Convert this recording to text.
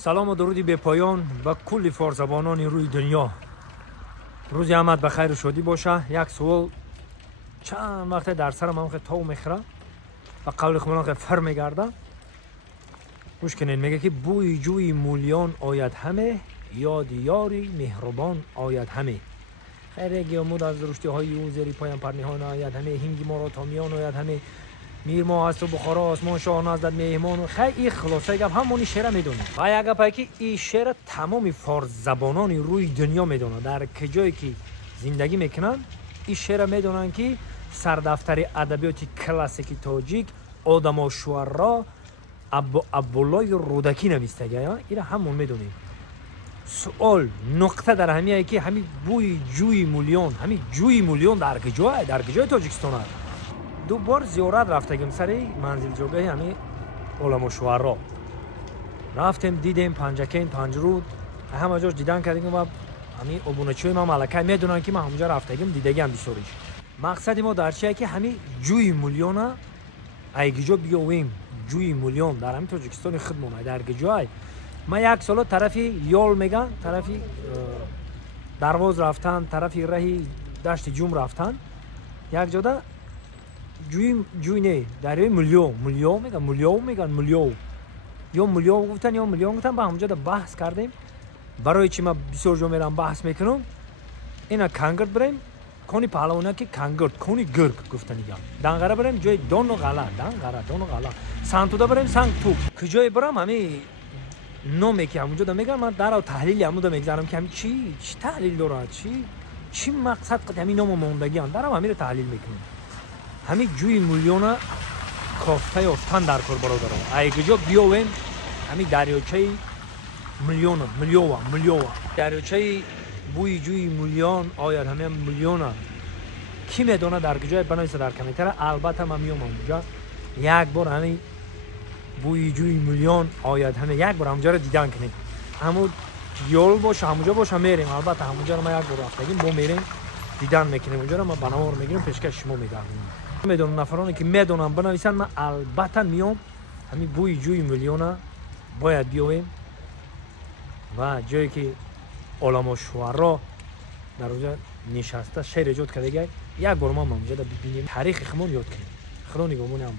سلام و درودی به پایان و کل فارزبانان روی دنیا. روزی آمد بخیر و شادی باشه. یک سوال چند وقت در سرم هم تو میخوره و قول خودم فر میگرده. گوش کنین، میگه که بوی جوی مولیان آید همه، یاد یاری مهربان آید همه. خیر گیامود از رشته های او زیری پایان پرنهان آید همه، هنگی ما را تامیان آید همه، میر ما است و بخارا آسمان شاه نزدت مهمان. خیلی خلاصه گپ همونی شعر میدونیم و یک گپ که این شعر تمام فارس زبانان روی دنیا میدونن. در کجایی که زندگی میکنن این شعر میدونن که سردفتر ادبیات کلاسیک تاجیک آدم شعرا عبدالله رودکی نوشته. این همون میدونیم. سوال نقطه در همیه که همین بوی جوی مولیان، همین جوی مولیان در کجای تاجیکستان است. دو بار زیارت رفتیم سر منزل جوگه همین علما شعرا. رفتیم دیدیم پنجکین پنجرود همه جاش دیدن کردیم و همین ابونچوی ما ملکه میدونن که ما همونجا رفتیم دیدگیم بیسوریش. مقصد ما در چیه که همین جوی مولیان ایگجا بیاویم. جوی مولیان در همین تاجیکستان خودمون در کجای. ما یک سال طرفی یال میگن، طرفی درواز رفتن، طرفی رهی دشت جوم رفتن. یک جاده جوی نه دریای مولیو میگن یا مولیو گفتن یا مولیان گفتن. با همونجا بحث کردیم برای چی ما بسیار جا میرم بحث میکنم. اینا کنگرد بریم کنی پهلوانا که کنگرد کنی گرگ گفتن یا دنگره بریم جای دون و غلا سنتودا بریم سنگ تو کجای برم همین نومی که همونجا دا میگن. من در تحلیل همونجا میگذارم که همین چی تحلیل داره، چی مقصد قد همین نوم موندگی هم دارم همین رو تحلیل میکنم. همین جوی مولیون کافته افتان در کار برادرم. ایگجا بیاویم همین دریاچه میلیون دریاچه بوی جوی مولیون آید همین میلیون. کی میدونه در کجای بنایست در کمیتر. البته من میام اونجا یک بار همین بوی جوی میلیون آید همه یک بار همونجا رو دیدن کنیم. همون یول باشه همونجا باشه میریم. البته همونجا رو ما یک بار رفتگیم با میریم دیدن میکنیم. اونجا رو ما بناور میگیریم پیشکش شما میدم. میدونم نفرانی که میدونم بنویسن. من البته میام همین بوی جوی میلیون باید بیاویم و جایی که علما شعرا در اونجا نشسته شعر ایجاد کرده یک بار ما اونجا ببینیم تاریخ خمون یاد کنیم. خرونی گمون هم